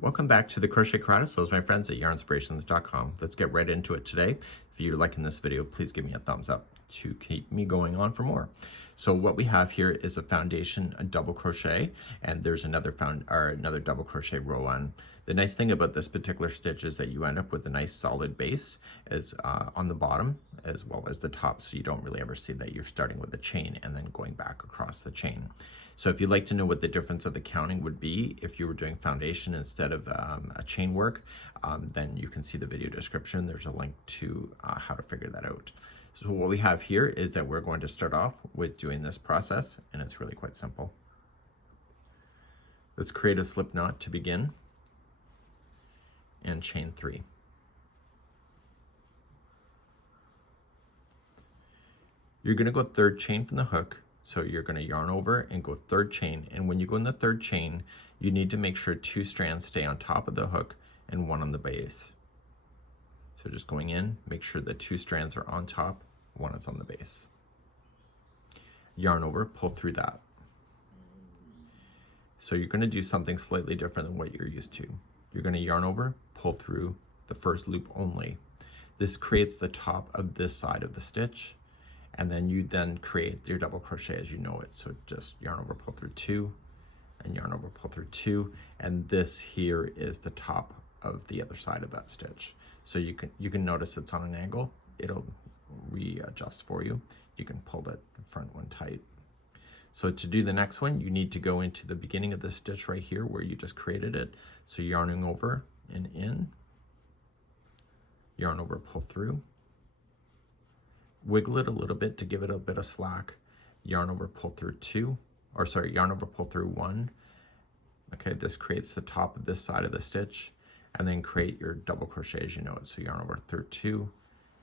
Welcome back to the Crochet Karate. So my friends at yarnspirations.com. Let's get right into it today. If you're liking this video, please give me a thumbs up to keep me going on for more. So what we have here is a foundation, a double crochet, and there's another double crochet row on. The nice thing about this particular stitch is that you end up with a nice solid base as on the bottom as well as the top, so you don't really ever see that you're starting with a chain and then going back across the chain. So if you'd like to know what the difference of the counting would be if you were doing foundation instead of a chain work, then you can see the video description. There's a link to how to figure that out. So what we have here is that we're going to start off with doing this process, and it's really quite simple. Let's create a slip knot to begin and chain 3. You're going to go third chain from the hook, so you're going to yarn over and go third chain, and when you go in the third chain, you need to make sure 2 strands stay on top of the hook and 1 on the base. So just going in, make sure the 2 strands are on top, 1 is on the base. Yarn over, pull through that. So you're going to do something slightly different than what you're used to. You're going to yarn over, pull through the first loop only. This creates the top of this side of the stitch, and then you create your double crochet as you know it. So just yarn over, pull through 2, and yarn over, pull through 2, and this here is the top of the other side of that stitch. So you can notice it's on an angle. It'll readjust for you. You can pull that front one tight. So to do the next one, you need to go into the beginning of the stitch right here where you just created it. So yarning over and in, yarn over, pull through, wiggle it a little bit to give it a bit of slack, yarn over, pull through 2, or sorry, yarn over, pull through 1. Okay, this creates the top of this side of the stitch, and then create your double crochet as you know it. So yarn over through 2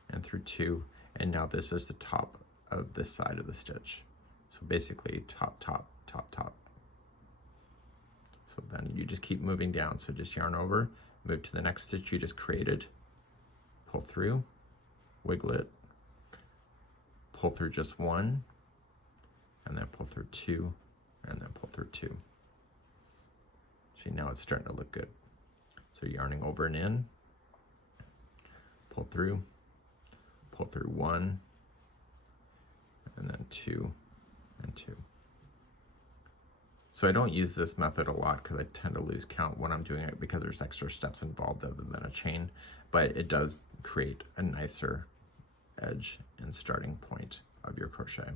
and through 2, and now this is the top of this side of the stitch. So basically top, top, top, top. So then you just keep moving down. So just yarn over, move to the next stitch you just created, pull through, wiggle it, pull through just 1, and then pull through 2, and then pull through 2. See, now it's starting to look good. So yarning over and in, pull through 1, and then 2 and 2. So I don't use this method a lot because I tend to lose count when I'm doing it because there's extra steps involved other than a chain, but it does create a nicer edge and starting point of your crochet.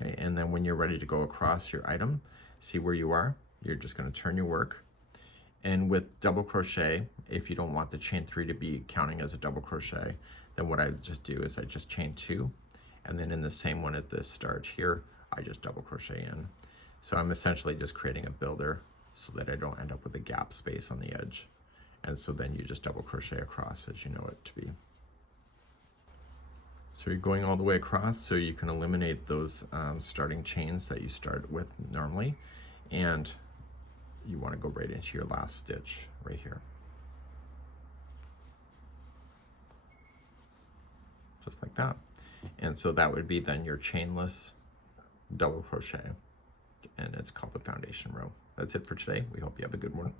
Okay, and then when you're ready to go across your item, see where you are. You're just going to turn your work, and with double crochet, if you don't want the chain 3 to be counting as a double crochet, then what I just do is I just chain 2, and then in the same one at the start here, I just double crochet in. So I'm essentially just creating a builder so that I don't end up with a gap space on the edge. And so then you just double crochet across as you know it to be. So you're going all the way across so you can eliminate those starting chains that you start with normally, and you want to go right into your last stitch right here. Just like that. And so that would be then your chainless double crochet, and it's called the foundation row. That's it for today. We hope you have a good one.